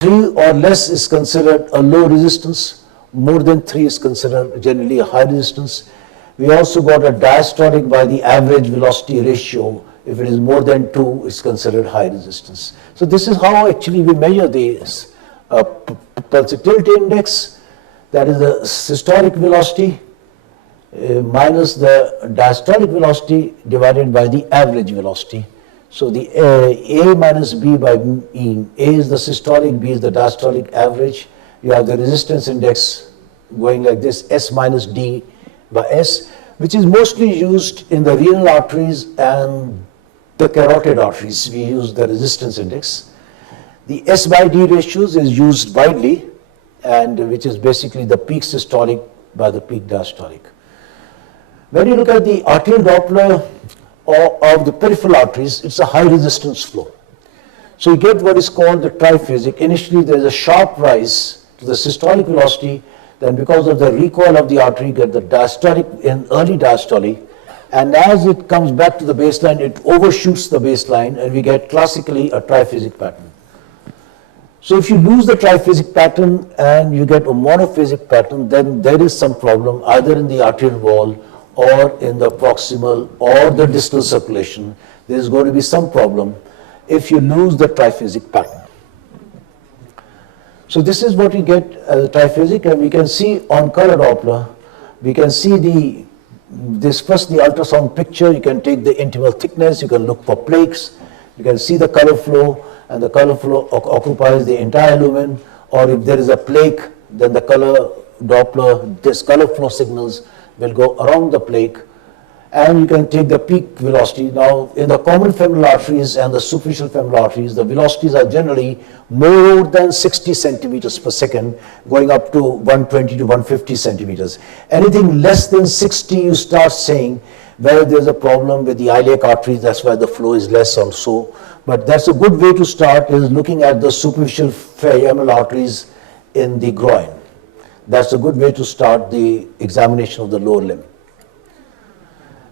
3 or less is considered a low resistance. More than 3 is considered generally a high resistance. We also got a diastolic by the average velocity ratio. If it is more than 2, it's considered high resistance. So this is how actually we measure the pulsatility index, that is the systolic velocity minus the diastolic velocity divided by the average velocity. So the A minus B by E, A is the systolic, B is the diastolic average. You have the resistance index going like this, S minus D by S, which is mostly used in the renal arteries and the carotid arteries. We use the resistance index. The S by D ratios is used widely, and which is basically the peak systolic by the peak diastolic. When you look at the arterial Doppler of the peripheral arteries, it's a high resistance flow. So you get what is called the triphasic. Initially there is a sharp rise to the systolic velocity, then because of the recoil of the artery, you get the diastolic in early diastolic, and as it comes back to the baseline, it overshoots the baseline, and we get classically a triphasic pattern. So if you lose the triphasic pattern and you get a monophasic pattern, then there is some problem either in the arterial wall or in the proximal or the distal circulation. There is going to be some problem if you lose the triphasic pattern. So this is what we get as a triphasic, and we can see on color Doppler, we can see this first the ultrasound picture. You can take the intimal thickness, you can look for plaques, you can see the color flow, and the color flow occupies the entire lumen, or if there is a plaque, then the color Doppler, this color flow signals will go around the plaque, and you can take the peak velocity. Now in the common femoral arteries and the superficial femoral arteries, the velocities are generally more than 60 centimeters per second, going up to 120 to 150 centimeters. Anything less than 60, you start saying whether there's a problem with the iliac arteries, that's why the flow is less also. But that's a good way to start, is looking at the superficial femoral arteries in the groin. That's a good way to start the examination of the lower limb.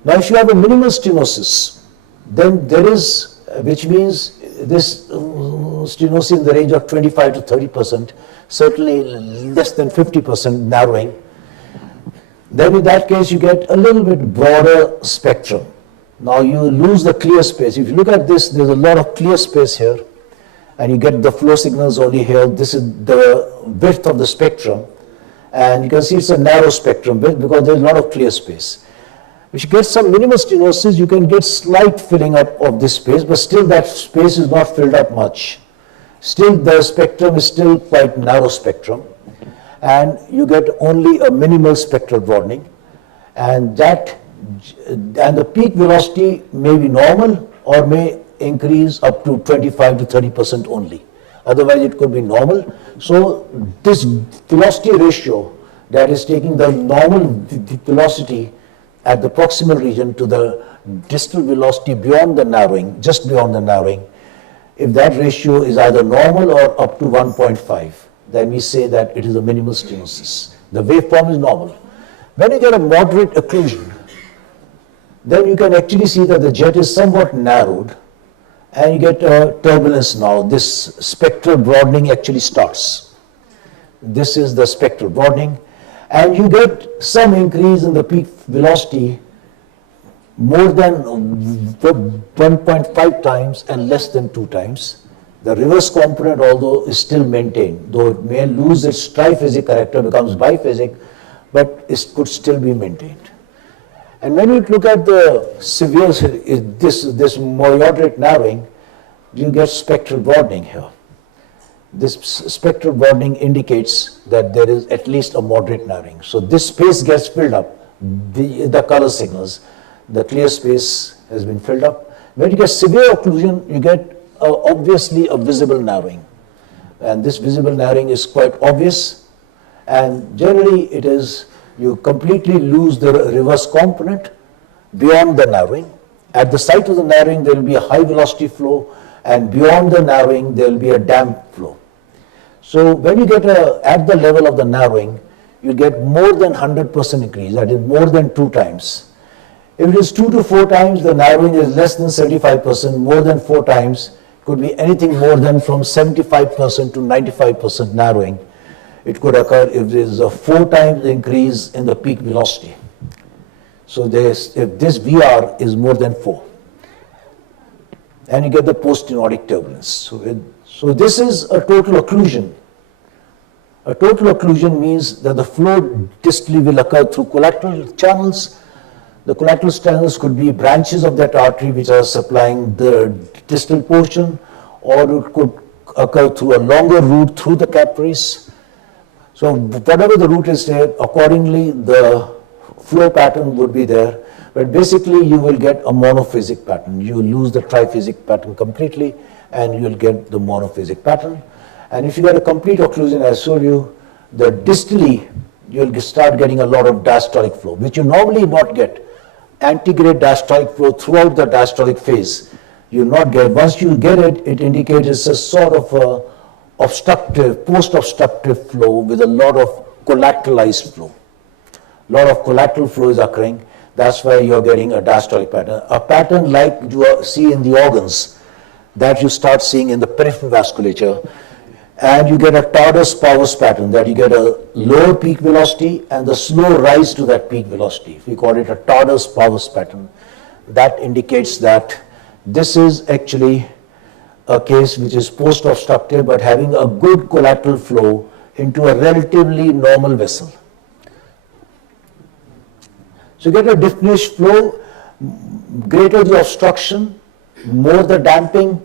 Now if you have a minimal stenosis, then there is, which means this stenosis in the range of 25 to 30%, certainly less than 50% narrowing, then in that case you get a little bit broader spectrum. Now you lose the clear space. If you look at this, there's a lot of clear space here, and you get the flow signals only here. This is the width of the spectrum, and you can see it's a narrow spectrum because there's a lot of clear space. If you get some minimal stenosis, you can get slight filling up of this space, but still that space is not filled up much. Still the spectrum is still quite narrow spectrum, and you get only a minimal spectral broadening, and the peak velocity may be normal or may increase up to 25 to 30% only. Otherwise it could be normal. So this velocity ratio, that is taking the normal velocity at the proximal region to the distal velocity beyond the narrowing, just beyond the narrowing, if that ratio is either normal or up to 1.5, then we say that it is a minimal stenosis. The waveform is normal. When you get a moderate occlusion, then you can actually see that the jet is somewhat narrowed, and you get turbulence now. This spectral broadening actually starts. This is the spectral broadening, and you get some increase in the peak velocity more than 1.5 times and less than 2 times. The reverse component, although, is still maintained, though it may lose its triphasic character, becomes biphasic, but it could still be maintained. And when you look at the severe, this moderate narrowing, you get spectral broadening here. This spectral broadening indicates that there is at least a moderate narrowing. So this space gets filled up, the color signals, the clear space has been filled up. When you get severe occlusion, you get obviously a visible narrowing. And this visible narrowing is quite obvious, and generally it is, you completely lose the reverse component beyond the narrowing. At the site of the narrowing, there will be a high velocity flow, and beyond the narrowing, there will be a damp flow. So when you get at the level of the narrowing, you get more than 100% increase, that is more than 2 times. If it is 2 to 4 times, the narrowing is less than 75%, more than 4 times could be anything more than from 75% to 95% narrowing. It could occur if there is a 4 times increase in the peak velocity. So if this VR is more than 4, and you get the post-stenotic turbulence. So this is a total occlusion. A total occlusion means that the flow distally will occur through collateral channels. The collateral channels could be branches of that artery which are supplying the distal portion, or it could occur through a longer route through the capillaries. So whatever the route is there, accordingly the flow pattern would be there. But basically you will get a monophasic pattern. You will lose the triphasic pattern completely and you will get the monophasic pattern. And if you get a complete occlusion, as I showed you, the distally you will start getting a lot of diastolic flow, which you normally not get. Antegrade diastolic flow throughout the diastolic phase, you will not get. Once you get it, it indicates it's a sort of a obstructive, post-obstructive flow with a lot of collateralized flow. A lot of collateral flow is occurring. That's why you're getting a diastolic pattern. A pattern like you see in the organs that you start seeing in the peripheral vasculature. And you get a Tardus-Powers pattern, that you get a lower peak velocity and the slow rise to that peak velocity. We call it a Tardus-Powers pattern. That indicates that this is actually a case which is post-obstructive but having a good collateral flow into a relatively normal vessel. So you get a diminished flow, greater the obstruction, more the damping,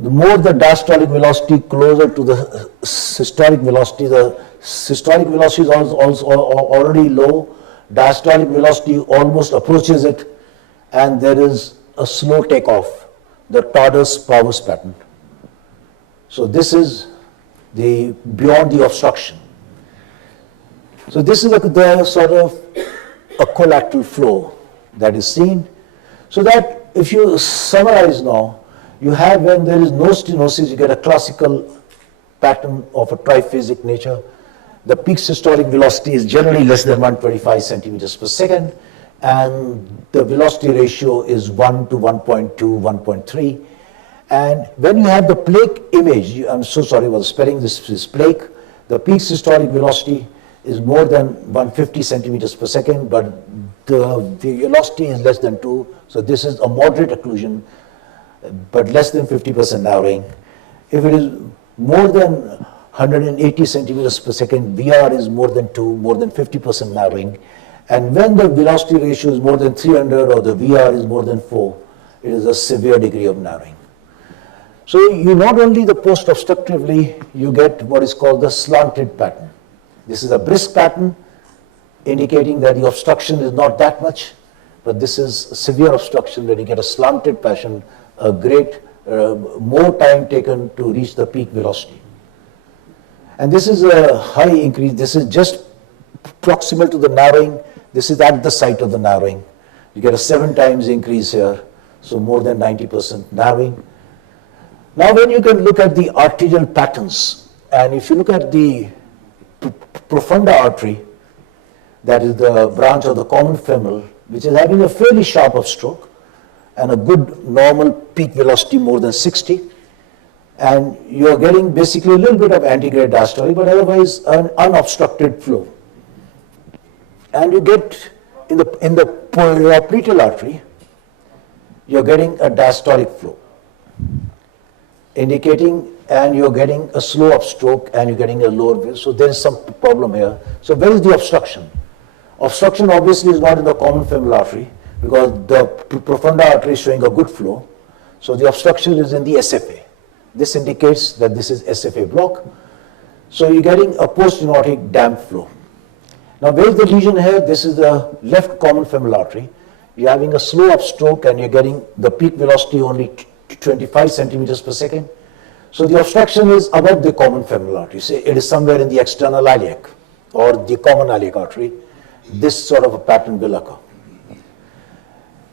the more the diastolic velocity closer to the systolic velocity. The systolic velocity is also already low, diastolic velocity almost approaches it, and there is a slow takeoff, the Tardus-Powers pattern. So this is the beyond the obstruction. So this is the sort of a collateral flow that is seen. So that if you summarize now, you have, when there is no stenosis, you get a classical pattern of a triphasic nature. The peak systolic velocity is generally less than 125 centimeters per second, and the velocity ratio is 1 to 1.2, 1.3. And when you have the plaque image, I'm so sorry for spelling this plaque, the peak systolic velocity is more than 150 centimeters per second, but the velocity is less than 2. So this is a moderate occlusion, but less than 50% narrowing. If it is more than 180 centimeters per second, VR is more than 2, more than 50% narrowing. And when the velocity ratio is more than 300 or the VR is more than 4, it is a severe degree of narrowing. So you not only the post-obstructively, you get what is called the slanted pattern. This is a brisk pattern indicating that the obstruction is not that much, but this is a severe obstruction when you get a slanted pattern, a great, more time taken to reach the peak velocity. And this is a high increase. This is just proximal to the narrowing. This is at the site of the narrowing. You get a 7 times increase here, so more than 90% narrowing. Now when you can look at the arterial patterns, and if you look at the profunda artery, that is the branch of the common femoral, which is having a fairly sharp upstroke and a good normal peak velocity more than 60, and you are getting basically a little bit of antegrade diastole, but otherwise an unobstructed flow. And you get in the popliteal artery, you are getting a diastolic flow, indicating, and you're getting a slow upstroke and you're getting a lower wave. So there is some problem here. So where is the obstruction? Obstruction obviously is not in the common femoral artery because the profunda artery is showing a good flow. So the obstruction is in the SFA. This indicates that this is SFA block. So you're getting a post-stenotic damp flow. Now where is the lesion here? This is the left common femoral artery. You're having a slow upstroke and you're getting the peak velocity only 25 centimeters per second. So the obstruction is above the common femoral artery. Say it is somewhere in the external iliac or the common iliac artery. This sort of a pattern will occur.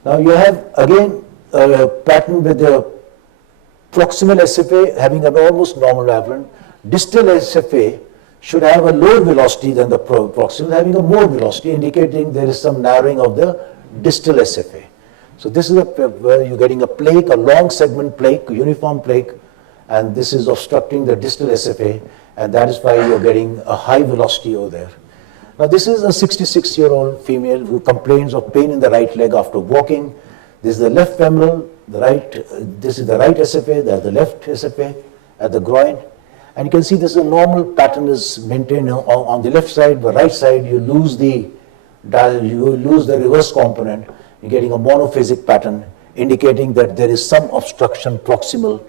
Now you have again a pattern with the proximal SFA having an almost normal aberrant. Distal SFA should have a lower velocity than the proximal, having a more velocity, indicating there is some narrowing of the distal SFA. So this is where you're getting a plaque, a long segment plaque, a uniform plaque and this is obstructing the distal SFA, and that is why you're getting a high velocity over there. Now this is a 66-year-old female who complains of pain in the right leg after walking. This is the left femoral, this is the right SFA, that's the left SFA at the groin. And you can see this is a normal pattern is maintained on the left side. The right side, you lose the reverse component. You're getting a monophasic pattern, indicating that there is some obstruction proximal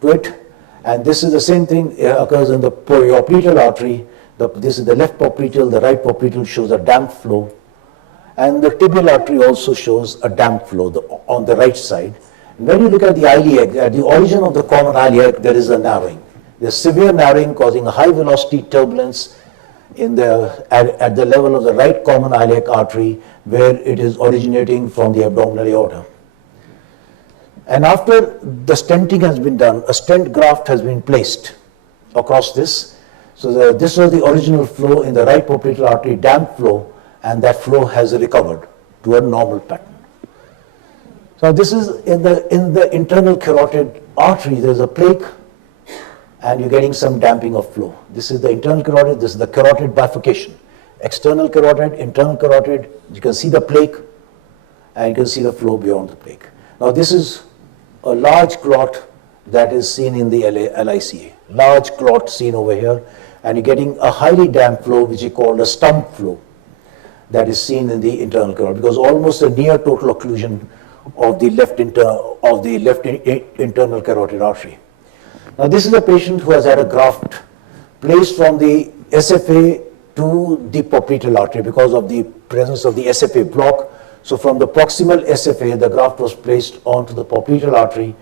to it. And this is the same thing occurs in the popliteal artery. This is the left popliteal, the right popliteal shows a damp flow. And the tibial artery also shows a damp flow on the right side. And when you look at the iliac, at the origin of the common iliac, there is a narrowing. There's severe narrowing causing a high velocity turbulence at the level of the right common iliac artery, where it is originating from the abdominal aorta. And after the stenting has been done, a stent graft has been placed across this. So this was the original flow in the right popliteal artery, damp flow, and that flow has recovered to a normal pattern. So this is in the internal carotid artery, there's a plaque, and you're getting some damping of flow. This is the internal carotid, this is the carotid bifurcation. External carotid, internal carotid, you can see the plaque, and you can see the flow beyond the plaque. Now this is a large clot that is seen in the LICA. Large clot seen over here, and you're getting a highly damped flow, which is called a stump flow, that is seen in the internal carotid, because almost a near total occlusion of the left internal carotid artery. Now this is a patient who has had a graft placed from the SFA to the popliteal artery because of the presence of the SFA block. So from the proximal SFA, the graft was placed onto the popliteal artery,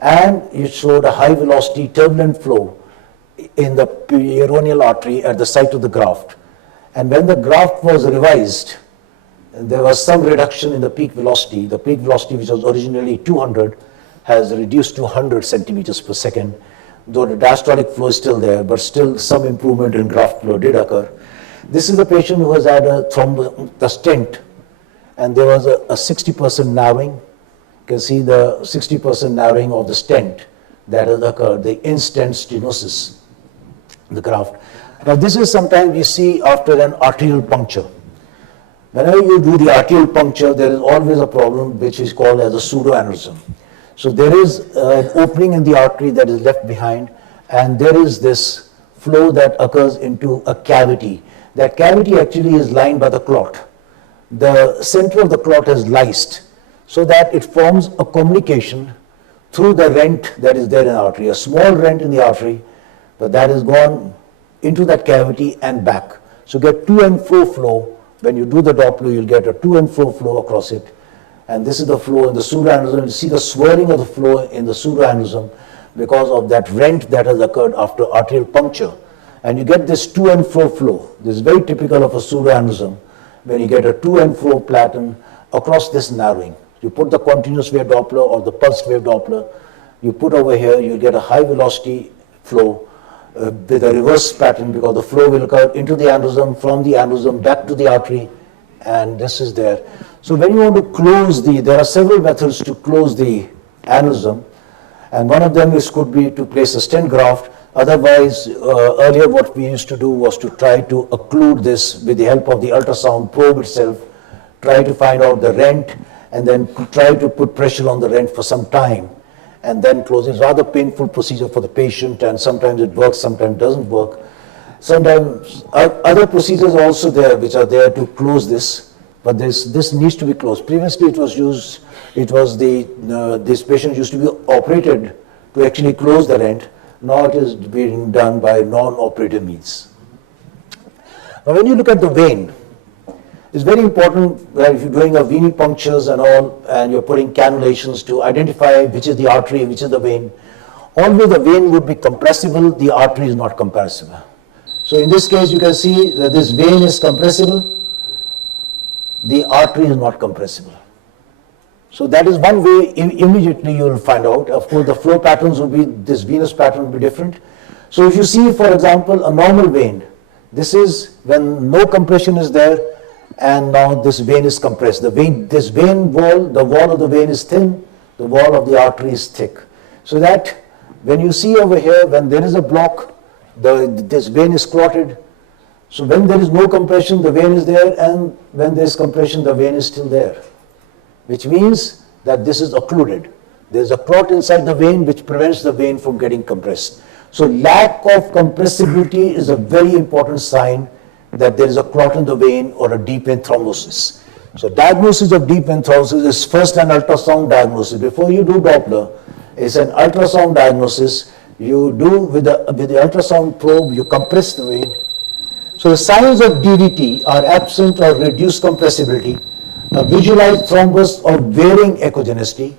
and it showed a high velocity turbulent flow in the peroneal artery at the site of the graft. And when the graft was revised, there was some reduction in the peak velocity. The peak velocity, which was originally 200, has reduced to 100 centimeters per second, though the diastolic flow is still there, but still some improvement in graft flow did occur. This is the patient who has had the stent, and there was a 60% narrowing. You can see the 60% narrowing of the stent that has occurred, the in-stent stenosis, the graft. Now this is sometimes we see after an arterial puncture. Whenever you do the arterial puncture, there is always a problem which is called as a pseudoaneurysm. So there is an opening in the artery that is left behind, and there is this flow that occurs into a cavity. That cavity actually is lined by the clot. The center of the clot is lysed so that it forms a communication through the rent that is there in the artery, a small rent in the artery, but that is gone into that cavity and back. So get to and fro flow. When you do the Doppler, you'll get a to and fro flow across it. And this is the flow in the pseudoaneurysm. You see the swirling of the flow in the pseudoaneurysm because of that rent that has occurred after arterial puncture. And you get this to and fro flow. This is very typical of a pseudoaneurysm, when you get a to and fro pattern across this narrowing. You put the continuous wave Doppler or the pulsed wave Doppler, you put over here, you get a high velocity flow with a reverse pattern, because the flow will occur into the aneurysm, from the aneurysm back to the artery, and this is there. So when you want to close there are several methods to close the aneurysm, and one of them could be to place a stent graft. Otherwise, earlier what we used to do was to try to occlude this with the help of the ultrasound probe itself, try to find out the rent, and then try to put pressure on the rent for some time, and then close. It's rather painful procedure for the patient, and sometimes it works, sometimes it doesn't work. Sometimes other procedures are also there which are there to close this, but this needs to be closed. Previously it was used, this patient used to be operated to actually close the rent. Now it is being done by non-operative means. Now when you look at the vein, it's very important that if you're doing a veni punctures and all, and you're putting cannulations to identify which is the artery, which is the vein, always the vein would be compressible, the artery is not compressible. So in this case, you can see that this vein is compressible, the artery is not compressible. So that is one way immediately you will find out. Of course, the flow patterns will be, this venous pattern will be different. So if you see, for example, a normal vein, this is when no compression is there, and now this vein is compressed. This vein wall, the wall of the vein is thin, the wall of the artery is thick. So that When you see over here, when there is a block, this vein is clotted. So when there is no compression, the vein is there, and when there is compression, the vein is still there, which means that this is occluded. There is a clot inside the vein which prevents the vein from getting compressed. So lack of compressibility is a very important sign that there is a clot in the vein or a deep vein thrombosis. So diagnosis of deep vein thrombosis is first an ultrasound diagnosis. Before you do Doppler, it's an ultrasound diagnosis. You do with the ultrasound probe, you compress the vein. So the signs of DVT are absent or reduced compressibility, a visualized thrombus of varying echogenicity,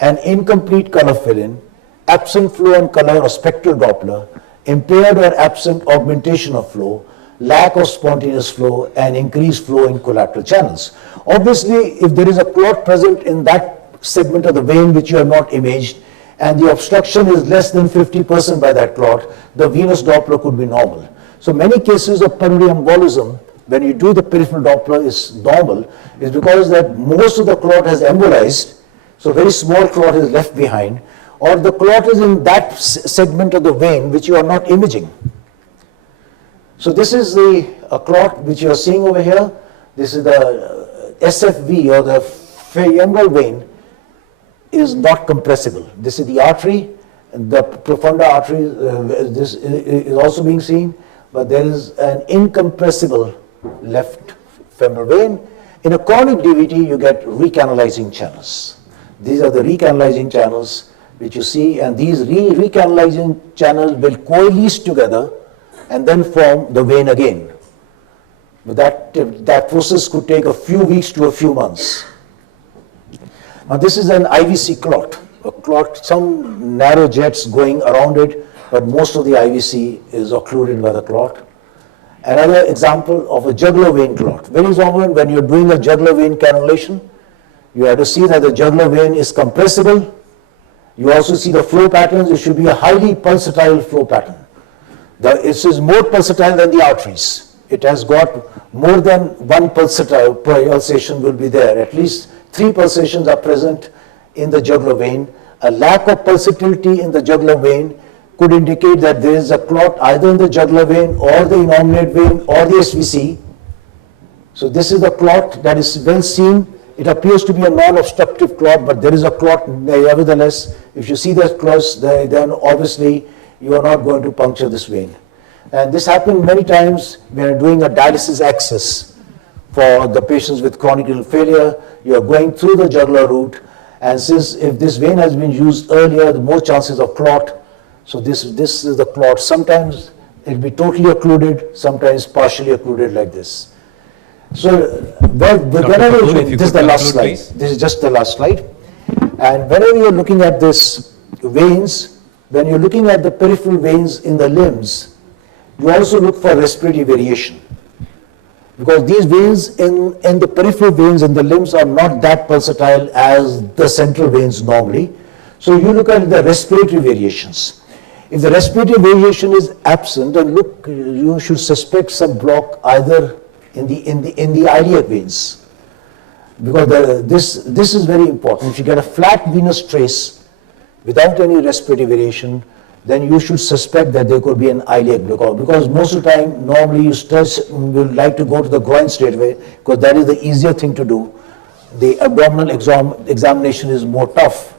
an incomplete color fill-in, absent flow and color or spectral Doppler, impaired or absent augmentation of flow, lack of spontaneous flow, and increased flow in collateral channels. Obviously, if there is a clot present in that segment of the vein which you have not imaged, and the obstruction is less than 50% by that clot, the venous Doppler could be normal. So many cases of pulmonary embolism, when you do the peripheral Doppler is normal, is because that most of the clot has embolized, so very small clot is left behind, or the clot is in that segment of the vein which you are not imaging. So this is the clot which you are seeing over here. This is the SFV, or the femoral vein, is not compressible. This is the artery, and the profunda artery, this is also being seen, but there is an incompressible left femoral vein. In a chronic DVT, you get recanalizing channels. These are the recanalizing channels which you see, and these recanalizing channels will coalesce together and then form the vein again. But that process could take a few weeks to a few months. Now this is an IVC clot. A clot, some narrow jets going around it, but most of the IVC is occluded by the clot. Another example of a jugular vein clot. Very often when you're doing a jugular vein cannulation, you have to see that the jugular vein is compressible. You also see the flow patterns. It should be a highly pulsatile flow pattern. It is more pulsatile than the arteries. It has got more than one pulsation will be there. At least 3 pulsations are present in the jugular vein. A lack of pulsatility in the jugular vein could indicate that there is a clot either in the jugular vein or the innominate vein or the SVC. So this is the clot that is well seen. It appears to be a non-obstructive clot, but there is a clot nevertheless. If you see that clot, then obviously you are not going to puncture this vein. And this happened many times when you're doing a dialysis access for the patients with chronic renal failure. You are going through the jugular route, and since if this vein has been used earlier, the more chances of clot. So this is the clot. Sometimes it will be totally occluded, sometimes partially occluded like this. So whenever this is the last slide. This is just the last slide. And whenever you're looking at this veins, when you're looking at the peripheral veins in the limbs, you also look for respiratory variation. Because these veins in the peripheral veins in the limbs are not that pulsatile as the central veins normally. So you look at the respiratory variations. If the respiratory variation is absent, then look, you should suspect some block either in the iliac veins. Because this is very important. If you get a flat venous trace without any respiratory variation, then you should suspect that there could be an iliac block. Because most of the time, normally you like to go to the groin straightaway, because that is the easier thing to do. The abdominal examination is more tough.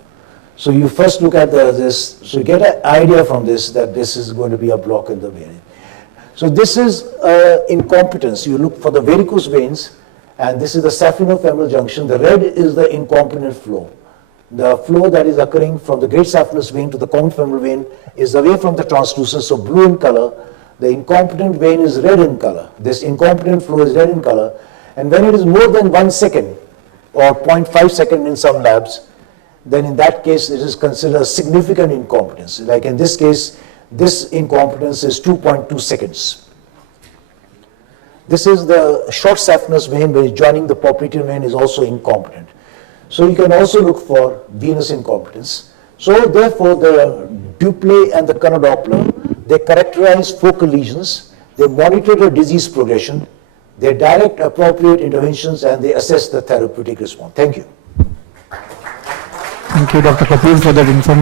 So you first look at this, so you get an idea from this that this is going to be a block in the vein. So this is incompetence. You look for the varicose veins, and this is the saphenofemoral junction. The red is the incompetent flow. The flow that is occurring from the great saphenous vein to the common femoral vein is away from the transducer, so blue in color. The incompetent vein is red in color. This incompetent flow is red in color. And when it is more than 1 second or 0.5 second in some labs, then in that case it is considered a significant incompetence. Like in this case, this incompetence is 2.2 seconds. This is the short saphenous vein where joining the popliteal vein is also incompetent. So you can also look for venous incompetence. So therefore the DOPPLER and the color Doppler, they characterize focal lesions, they monitor the disease progression, they direct appropriate interventions, and they assess the therapeutic response. Thank you. Thank you, Dr. Kapoor, for that information.